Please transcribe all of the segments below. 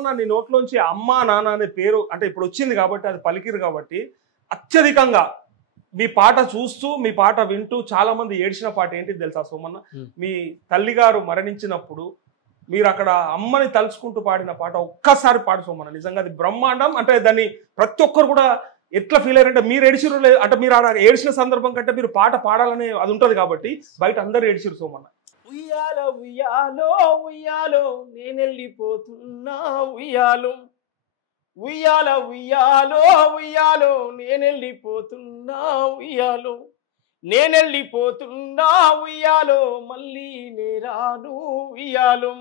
సోమన్న నీ నోట్లోంచి అమ్మా నాన్న అనే పేరు అంటే ఇప్పుడు వచ్చింది కాబట్టి అది పలికిరు కాబట్టి అత్యధికంగా మీ పాట చూస్తూ మీ పాట వింటూ చాలా మంది ఏడ్చిన పాట ఏంటిది తెలుసా సోమన్న? మీ తల్లిగారు మరణించినప్పుడు మీరు అక్కడ అమ్మని తలుచుకుంటూ పాడిన పాట ఒక్కసారి పాడు సోమన్న. నిజంగా అది బ్రహ్మాండం. అంటే దాన్ని ప్రతి ఒక్కరు కూడా ఎట్లా ఫీల్ అయ్యారంటే మీరు ఏడిచిరు లేదు అంటే మీరు అలా ఏడ్చిన సందర్భం కంటే మీరు పాట పాడాలనే అది ఉంటుంది కాబట్టి బయట అందరు ఏడిచిరు సోమన్న. ఉయ్యాలో ఉయ్యాలో ఉయ్యాలో నేనెళ్ళిపోతున్నా ఉయ్యాలో ఉయ్యాల ఉయ్యాలో ఉయ్యాలో నేనెళ్ళిపోతున్నా ఉయ్యాలో నేనెళ్ళిపోతున్నా ఉయ్యాలో మళ్ళీ నేరాను ఉయ్యాలో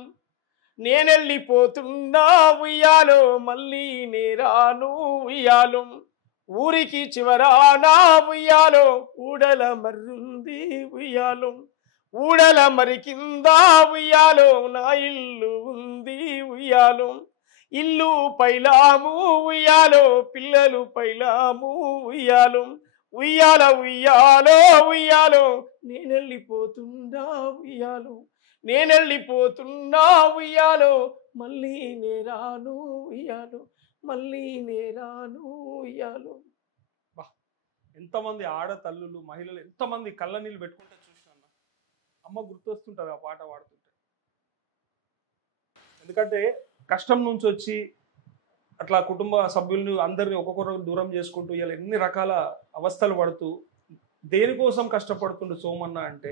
నేనెళ్ళిపోతున్నా ఉయ్యాలో మళ్ళీ నేరాను ఉయ్యాలో ఊరికి చివరానా ఉయ్యాలో ఊడల మర్రుంది ఉయ్యాలో ఊడల మరి కింద ఉయ్యాలో నా ఇల్లు ఉంది ఉయ్యాలో ఇల్లు పైలాము ఉయ్యాలో పిల్లలు పైలాము ఉయ్యాలో ఉయ్యాల ఉయ్యాలో ఉయ్యాలో నేనెళ్ళిపోతున్నా ఉయ్యాలో నేనెళ్ళిపోతున్నా ఉయ్యాలో మళ్ళీ నేరాను ఉయ్యాలో మళ్ళీ నేరాను ఉయ్యాలో. ఎంతమంది ఆడతల్లులు మహిళలు ఎంతమంది కళ్ళ నీళ్ళు పెట్టుకుంటే చూసినా అమ్మ గుర్తొస్తుంటుంది ఆ పాట పాడుతుంటే. ఎందుకంటే కష్టం నుంచి వచ్చి అట్లా కుటుంబ సభ్యులను అందరినీ ఒక్కొక్కరు దూరం చేసుకుంటూ ఇలా ఎన్ని రకాల అవస్థలు పడుతూ దేనికోసం కష్టపడుతుండు సోమన్న అంటే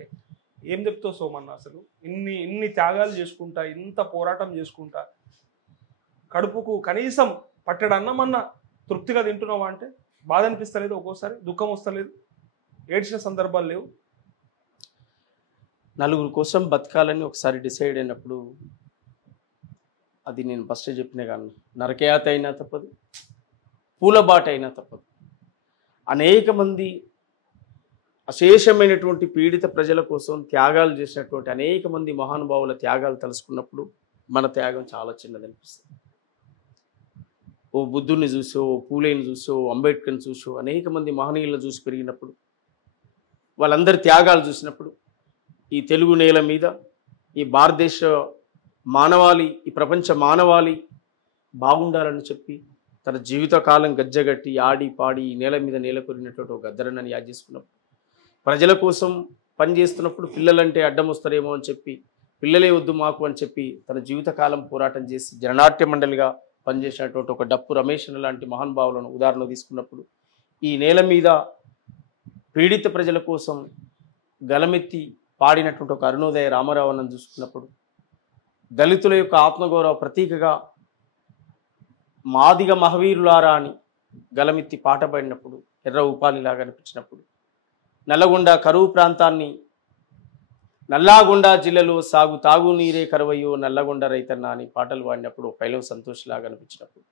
ఏం చెప్తావు సోమన్న? అసలు ఇన్ని త్యాగాలు చేసుకుంటా ఇంత పోరాటం చేసుకుంటా కడుపుకు కనీసం పట్టెడు అన్నమన్నా తృప్తిగా తింటున్నావా అంటే బాధ అనిపిస్తలేదు? ఒక్కోసారి దుఃఖం వస్తలేదు? ఏడ్చిన సందర్భాలు లేవు? నలుగురు కోసం బతకాలని ఒకసారి డిసైడ్ అయినప్పుడు అది నేను ఫస్ట్ చెప్పిన కానీ నరకయాత అయినా తప్పదు, పూలబాట అయినా తప్పదు. అనేక మంది అశేషమైనటువంటి పీడిత ప్రజల కోసం త్యాగాలు చేసినటువంటి అనేక మంది మహానుభావుల త్యాగాలు తలుసుకున్నప్పుడు మన త్యాగం చాలా చిన్నదనిపిస్తుంది. ఓ బుద్ధుడిని చూసో, ఓ పూలేని చూసో, అంబేద్కర్ని చూసో అనేక మంది మహనీయులను చూసి పెరిగినప్పుడు వాళ్ళందరి త్యాగాలు చూసినప్పుడు ఈ తెలుగు నేల మీద ఈ భారతదేశ మానవాళి, ఈ ప్రపంచ మానవాళి బాగుండాలని చెప్పి తన జీవితకాలం గజ్జగట్టి ఆడి పాడి ఈ నేల మీద నేలకొరినటువంటి ఒక గద్దరన్నని యాద్ చేసుకున్నప్పుడు, ప్రజల కోసం పనిచేస్తున్నప్పుడు పిల్లలంటే అడ్డం వస్తారేమో అని చెప్పి పిల్లలే వద్దు మాకు అని చెప్పి తన జీవితకాలం పోరాటం చేసి జననాట్య మండలిగా పనిచేసినటువంటి ఒక డప్పు రమేష్ లాంటి మహానుభావులను ఉదాహరణ తీసుకున్నప్పుడు ఈ నేల మీద పీడిత ప్రజల కోసం గలమెత్తి పాడినటువంటి ఒక అరుణోదయ రామారావును చూసుకున్నప్పుడు, దళితుల యొక్క ఆత్మగౌరవ ప్రతీకగా మాదిగ మహవీరులారా అని గలమెత్తి పాట పాడినప్పుడు, ఎర్ర ఉపాలిలాగా అనిపించినప్పుడు, నల్లగొండ కరువు ప్రాంతాన్ని నల్లాగొండ జిల్లాలో సాగు తాగునీరే కరువయ్యో నల్లగొండ రైతన్న అని పాటలు పాడినప్పుడు పైలవ సంతోష్లాగా అనిపించినప్పుడు,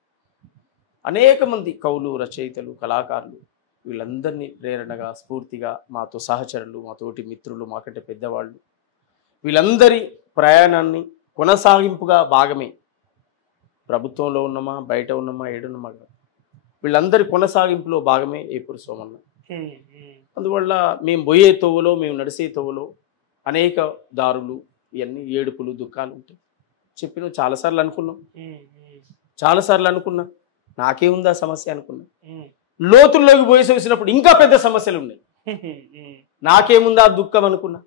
అనేక మంది కవులు, రచయితలు, కళాకారులు వీళ్ళందరినీ ప్రేరణగా స్ఫూర్తిగా మాతో సహచరులు, మాతోటి మిత్రులు, మాకంటే పెద్దవాళ్ళు వీళ్ళందరి ప్రయాణాన్ని కొనసాగింపుగా భాగమే ప్రభుత్వంలో ఉన్నామా, బయట ఉన్నామా, ఏడున్నామా వీళ్ళందరి కొనసాగింపులో భాగమే ఏపూరు సోమన్న. అందువల్ల మేము పోయే తోవలో, మేము నడిసే తోవలో అనేక దారులు, ఇవన్నీ ఏడుపులు, దుఃఖాలు ఉంటాయి. చెప్పిన చాలాసార్లు అనుకున్నా నాకేముందా సమస్య అనుకున్నా. లోతుల్లోకి పోయి చూసినప్పుడు ఇంకా పెద్ద సమస్యలు ఉన్నాయి. నాకేముందా దుఃఖం అనుకున్నా.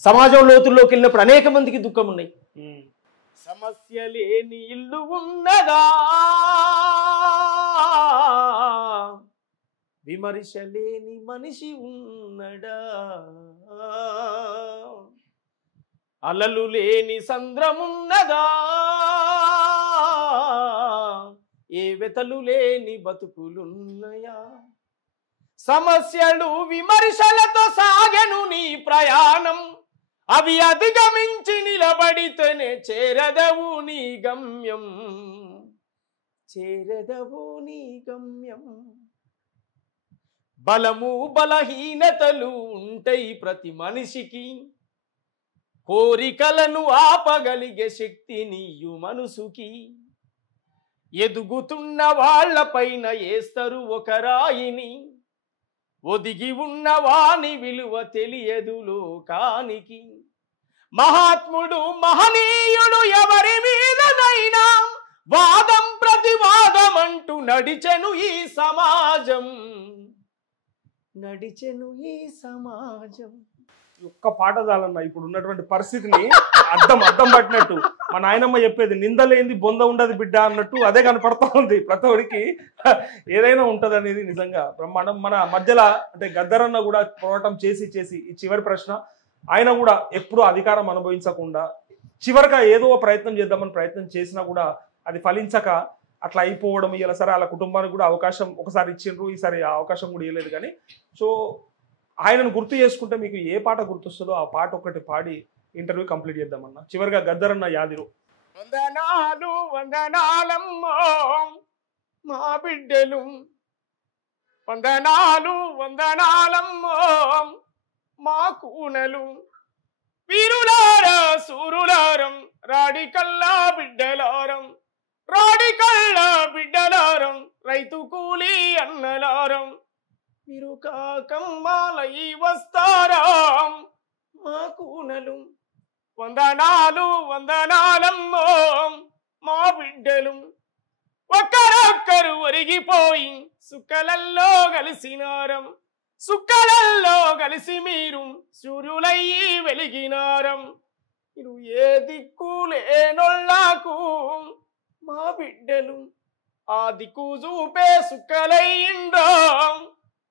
సమాజం లోతుల్లోకి వెళ్ళినప్పుడు అనేక మందికి దుఃఖం ఉన్నాయి. సమస్య లేని ఇల్లు ఉన్నదా, విమర్శ లేని మనిషి ఉన్నడా, అలలు లేని సంద్రమున్నదా, ఏ వెతలు లేని బతుకులున్నయా. సమస్యలు విమర్శలతో సాగెను నీ ప్రయాణం, అవి అధిగమించి నిలబడితేనే చేరదవు నీ గమ్యం, చేరదవు నీ గమ్యం. బలము బలహీనతలు ఉంటాయి ప్రతి మనిషికి, కోరికలను ఆపగలిగే శక్తి నీయు మనసుకి. ఎదుగుతున్న వాళ్ళపైన వేస్తారు ఒక రాయిని, ఒదిగి ఉన్న వాని విలువ తెలియదు లోకానికి. మహాత్ముడు మహనీయుడు ఎవరి మీదనైనా వాదం ప్రతివాదం అంటూ నడిచెను ఈ సమాజం, నడిచెను ఈ సమాజం. ఒక్క పాట చాలన్న ఇప్పుడు ఉన్నటువంటి పరిస్థితిని అద్దం పట్టినట్టు. మా నాయనమ్మ చెప్పేది నిందలేంది బొంద ఉండదు బిడ్డ అన్నట్టు అదే కనపడతా ఉంది. ప్రతి ఒడికి ఏదైనా ఉంటది అనేది నిజంగా బ్రహ్మాండం. మన మధ్యలో అంటే గద్దరన్న కూడా పోరాటం చేసి ఈ చివరి ప్రశ్న, ఆయన కూడా ఎప్పుడూ అధికారం అనుభవించకుండా చివరిగా ఏదో ప్రయత్నం చేద్దామని ప్రయత్నం చేసినా కూడా అది ఫలించక అట్లా అయిపోవడం. ఇలా సరే వాళ్ళ కుటుంబానికి కూడా అవకాశం ఒకసారి ఇచ్చిండ్రు, ఈసారి ఆ అవకాశం కూడా ఇవ్వలేదు. కానీ సో ఆయనను గుర్తు చేసుకుంటే మీకు ఏ పాట గుర్తొస్తుందో ఆ పాట ఒకటి పాడి ఇంటర్వ్యూ కంప్లీట్ చేద్దామన్నా. చివరిగా గద్దరన్న యాదిరు. వందనాలు వందనాలమ్మో మా బిడ్డలు, వందనాలు వందనాలమ్మో మా కూనలు, వీరులారా సూరులారం రాడికల్లా బిడ్డలారం, రాడికల్లా బిడ్డలారం రైతు కూలీ అన్నలారం, మీరు కాకమ్మాలై వస్తారా మా కూనలు, వందనాలు వందనాలమ్మో మా బిడ్డలు, ఒక్కరొక్కరు ఒరిగిపోయి సుక్కలల్లో కలిసినారం, సుక్కలల్లో కలిసి మీరు సూర్యులయ్యి వెలిగినారం, మీరు ఏ దిక్కు లేనొల్లాకు మా బిడ్డలు ఆ దిక్కు చూపే సుక్కలయ్యిండ్రాం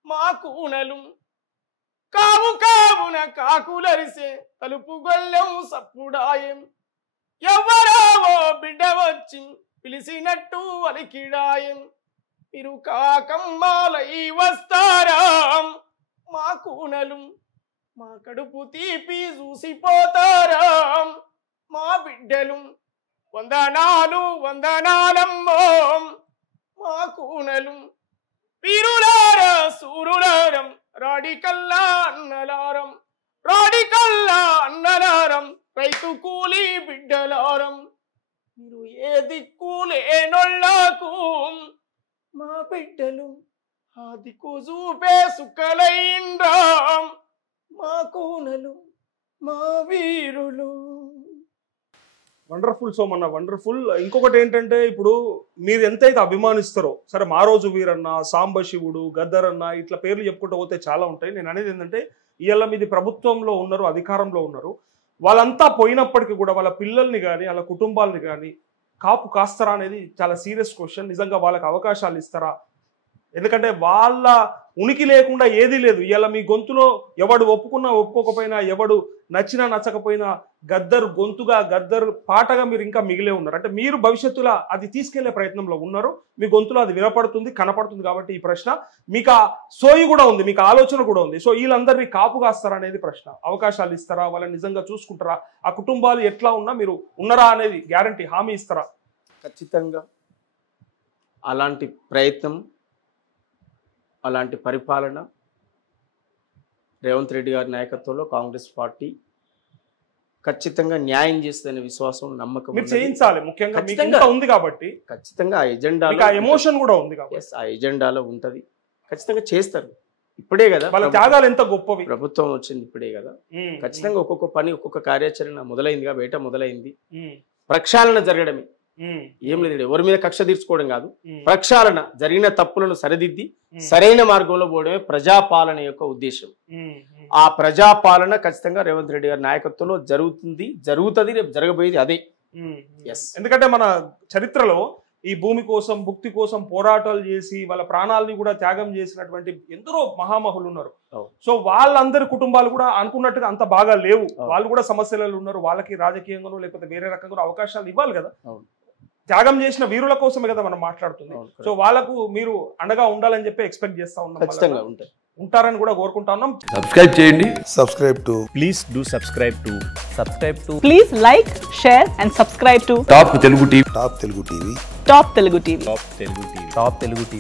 మా కూనలు, కావు కావున కాకులరిసే తలుపు గొల్లెం సప్పుడాయం, ఎవరావో బిడ్డ వచ్చి పిలిచినట్టు అలికిడాయం, మీరు కాకమ్మాలై వస్తారా మా కూనలు, మా కడుపు తీపి చూసిపోతారా మా బిడ్డలు, వందనాలు వందనాలమ్మో మా కూనలు, వీరులారా సూరులారం రాడికల్లా అన్నలారం, రాడికల్లా అన్నలారం రైతు కూలీ బిడ్డలారం, మీరు ఏ దిక్కు లేనొల్లాకు మా బిడ్డలు ఆ దిక్కు చూపే సుక్కలైండ్రాం మా కూనలు మా వీరులు. Wonderful Somanna, wonderful. ఇంకొకటి ఏంటంటే ఇప్పుడు మీరు ఎంతైతే అభిమానిస్తారో సరే, మా రోజు వీరన్న, సాంబశివుడు, గద్దరన్న ఇట్లా పేర్లు చెప్పుకుంటూ పోతే చాలా ఉంటాయి. నేను అనేది ఏంటంటే ఇవాళ మీది ప్రభుత్వంలో ఉన్నారు, అధికారంలో ఉన్నారు, వాళ్ళంతా పోయినప్పటికీ కూడా వాళ్ళ పిల్లల్ని కానీ వాళ్ళ కుటుంబాలని కానీ కాపు కాస్తారా అనేది చాలా సీరియస్ క్వశ్చన్. నిజంగా వాళ్ళకి అవకాశాలు ఇస్తారా? ఎందుకంటే వాళ్ళ ఉనికి లేకుండా ఏదీ లేదు. ఇలా మీ గొంతులో ఎవడు ఒప్పుకున్నా ఒప్పుకోకపోయినా, ఎవడు నచ్చినా నచ్చకపోయినా గద్దరు గొంతుగా, గద్దరు పాటగా మీరు ఇంకా మిగిలే ఉన్నారు. అంటే మీరు భవిష్యత్తులో అది తీసుకెళ్లే ప్రయత్నంలో ఉన్నారు. మీ గొంతులో అది వినపడుతుంది, కనపడుతుంది. కాబట్టి ఈ ప్రశ్న మీకు ఆ సోయి కూడా ఉంది, మీకు ఆలోచన కూడా ఉంది. సో వీళ్ళందరినీ కాపు కాస్తారా అనేది ప్రశ్న. అవకాశాలు ఇస్తారా? వాళ్ళని నిజంగా చూసుకుంటారా? ఆ కుటుంబాలు ఎట్లా ఉన్నా మీరు ఉన్నారా అనేది గ్యారంటీ, హామీ ఇస్తారా? ఖచ్చితంగా అలాంటి ప్రయత్నం, అలాంటి పరిపాలన రేవంత్ రెడ్డి గారి నాయకత్వంలో కాంగ్రెస్ పార్టీ ఖచ్చితంగా న్యాయం చేస్తుందనే విశ్వాసం, నమ్మకం మీరు చేయించాలి. ముఖ్యంగా మీకు ఇంకా ఉంది కాబట్టి ఖచ్చితంగా ఆ ఎజెండా, ఆ ఎమోషన్ కూడా ఉంది కాబట్టి ఆ ఎజెండాలో ఉంటది. ఖచ్చితంగా చేస్తారు. ఇప్పుడే కదా వాళ్ళ త్యాగాలు ఎంత గొప్పవి. ప్రభుత్వం వచ్చింది ఇప్పుడే కదా. ఖచ్చితంగా ఒక్కొక్క పని, ఒక్కొక్క కార్యాచరణ మొదలైందిగా, వేట మొదలైంది. ప్రక్షాళన జరగడమే, ఏం లేదు. ఎవరి మీద కక్ష తీర్చుకోవడం కాదు, ప్రక్షాళన, జరిగిన తప్పులను సరిదిద్ది సరైన మార్గంలో పోవడమే ప్రజాపాలన యొక్క ఉద్దేశం. ఆ ప్రజాపాలన ఖచ్చితంగా రేవంత్ రెడ్డి గారి నాయకత్వంలో జరుగుతుంది, రేపు జరగబోయేది అదే. ఎందుకంటే మన చరిత్రలో ఈ భూమి కోసం, భుక్తి కోసం పోరాటాలు చేసి వాళ్ళ ప్రాణాలని కూడా త్యాగం చేసినటువంటి ఎందరో మహామహులు ఉన్నారు. సో వాళ్ళందరి కుటుంబాలు కూడా అనుకున్నట్టుగా అంత బాగా లేవు. వాళ్ళు కూడా సమస్యలలో ఉన్నారు. వాళ్ళకి రాజకీయంగానో లేకపోతే వేరే రకంగా అవకాశాలు ఇవ్వాలి కదా. త్యాగం చేసిన వీరుల కోసమే కదా మనం మాట్లాడుతుంది. సో వాళ్ళకు మీరు అండగా ఉండాలని చెప్పి ఎక్స్పెక్ట్ చేస్తా ఉన్నాం. ఉంటారని కూడా కోరుకుంటా ఉన్నాం. సబ్స్క్రైబ్ చేయండి. Please do subscribe to please like, share and subscribe to top Telugu TV. Top Telugu TV. Top Telugu TV.